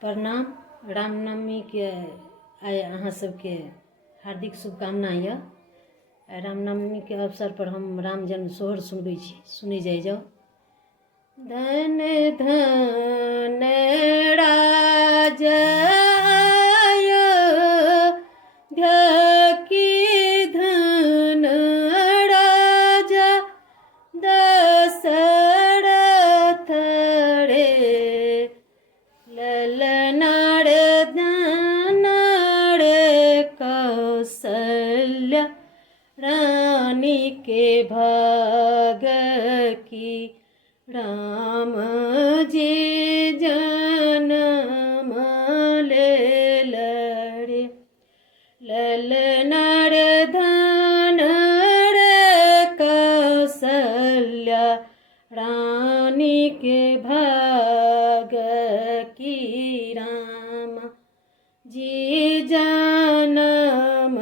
प्रणाम। रामनवमी के आइ अहाँ सबके हार्दिक शुभकामना यऽ। रामनवमी के अवसर पर हम राम जन्म सोहर सुनबै छी, सुनै जाइ जाउ। धन धन राजा की धन राजा दशरथ रे, ललनार धनार कौशल्या रानी के भाग की राम जी जन्म ले लड़े। ललनार धनार कौशल्या रानी के भाग की राम जी जन्म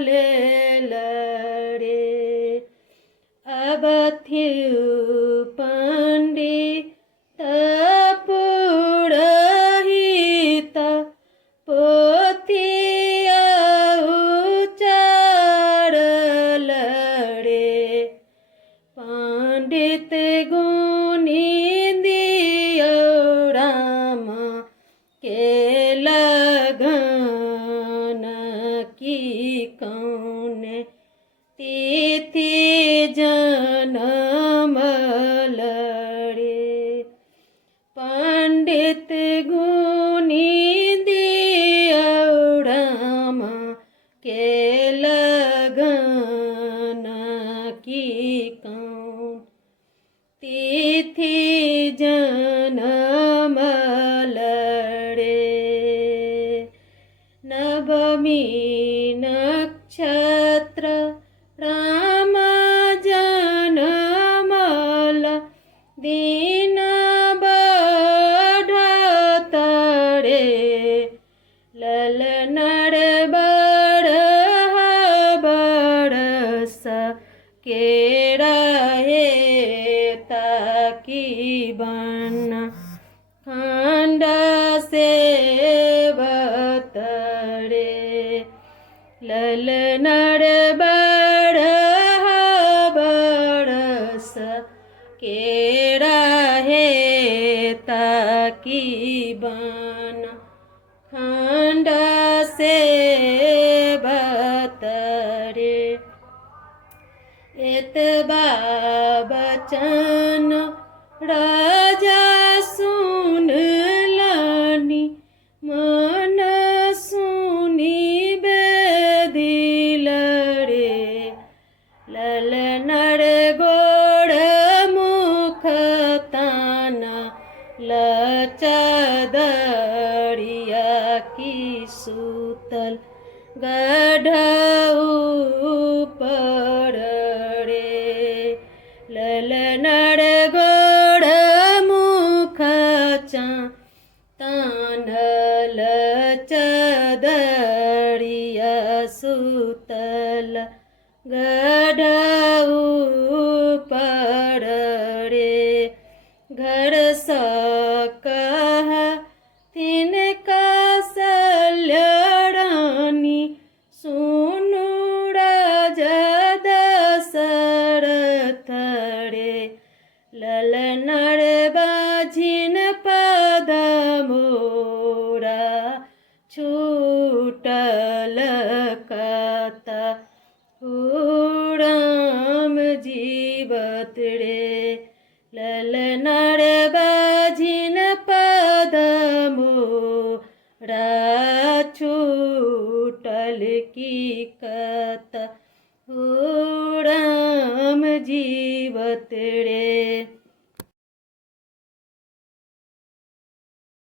ले लड़े। अब थियु पंडित पुरोहित पोथिया उचार लड़े। पंडित गुनी दियो राम के लगन की कौने तिथि जन्म लड़े। पंडित गुनी दियो राम के लगन की कौन तिथि जन्म लड़े। नवमी नक्षत्र राम जन्मल, दिन बढ़त रे। ललनार बरह बरस के रहे ताकि बन खंड से बतरे। ललनार बरह बरस के रहे ताकि बन खंड से बतरे। एतबा बचन राजा सुन लनी, मन सुनी बेदिल रे। ललनार गोड़ मुख तान लचदरिया की सूतल गढ़ ऊपर रे। ललनार गोड़ मुख तान लचदरिया सूतल गढ़ ऊपर रे। घर सकह तिनका सल्यारानी, सुनु राजा दशरथ रे। ललनार बाझिन पद मोरा छूटल कता राम जीवत रे। ललनार बाझिन पद मोरा छूटल की कता राम जी